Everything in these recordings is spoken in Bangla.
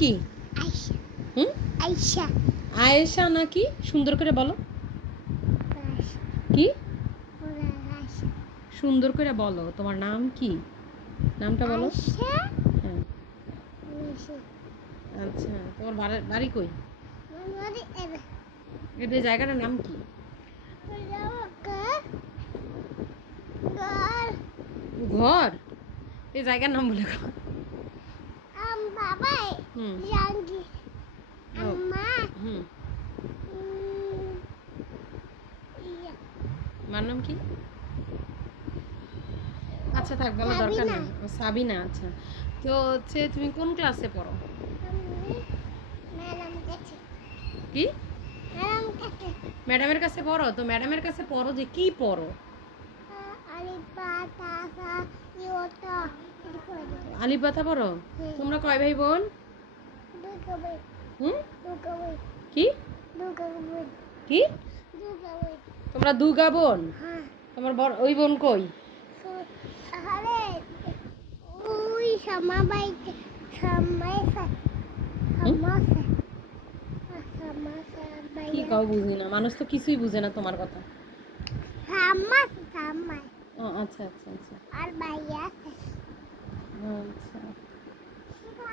কি? আয়শা। হুম? আয়শা। আয়েশা নাকি? সুন্দর করে বলো। আয়শা। কি? ওরা আয়শা। সুন্দর করে বলো, তোমার নাম কি? নামটা বলো। আয়শা। হ্যাঁ। আয়শা। আচ্ছা, তোমার বাড়ি কই? মামারি এরা। এই জায়গাটার নাম কি? ওরা ঘর। ঘর? এই জায়গার নাম বলে গো। বাবাই হুম। জাঙ্গি। ও, আম্মা হুম। ইয়া মার নাম কি? আচ্ছা থাক, বলো, দরকার সাবিনা। নেই। ও, সাবিনা। আচ্ছা, তো হচ্ছে তুমি কোন ক্লাসে পড়ো? আমি ম্যাডাম কাছে। কি? ম্যাডাম কাছে। ম্যাডামের কাছে পড়ো? তো ম্যাডামের কাছে পড়ো যে কি পড়ো? আলিপা তাসা ইয়োটা আলিফ বাতা পড়ো? হুম। তোমরা কয় ভাই বোন? দুগাবই হুম? দুগাবই কি? দুগাবই কি? দুগাবই। তোমরা দুগা বোন? হ্যাঁ। তোমার বড় ওই বোন কই? আরে ওই সামাবাইতে সামাইসা হুম? সামাসা সামাসা কি বাইয়া কাউ বুঝি না, মানুষ তো কিছুই বুঝে না তোমার কথা। সামাস সামাই ও আচ্ছা আচ্ছা আচ্ছা। আর বাইয়া আছে। আচ্ছা,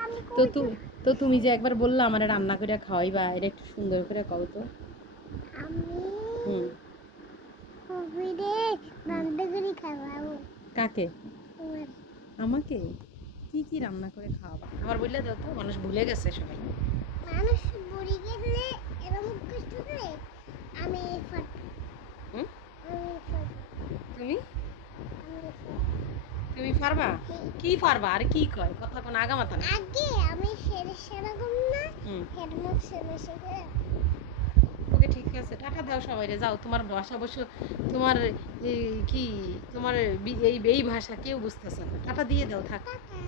আমি তো কই তো তুমি যে একবার বললা আমার রান্না করে খাওয়াইবা, এটা একটু সুন্দর করে কও তো। আমি হুম। কবিরে রান্না করে খাওয়াবো কাকে? তোমার। আমাকে? কি কি রান্না করে খাওয়াবা আমার বললে দাও তো, মানুষ ভুলে গেছে সবাই। মানুষ বুড়ি গেলে এরকম কষ্ট করে আমি হুম? আমি তুমি আমি তুমি পারবা? কি পারবা আর কি কয় কথা কোন আগা মাথা না। আগে আমি সেরকম না হুম। হেডমুখ সেরে সেরে ওকে ঠিক আছে, টাটা দাও সবাই রে, যাও। তোমার ভাষা অবশ্য তোমার কি তোমার এই ভাষা কেউ বুঝতেছে না, টাটা দিয়ে দাও, থাক। টাকা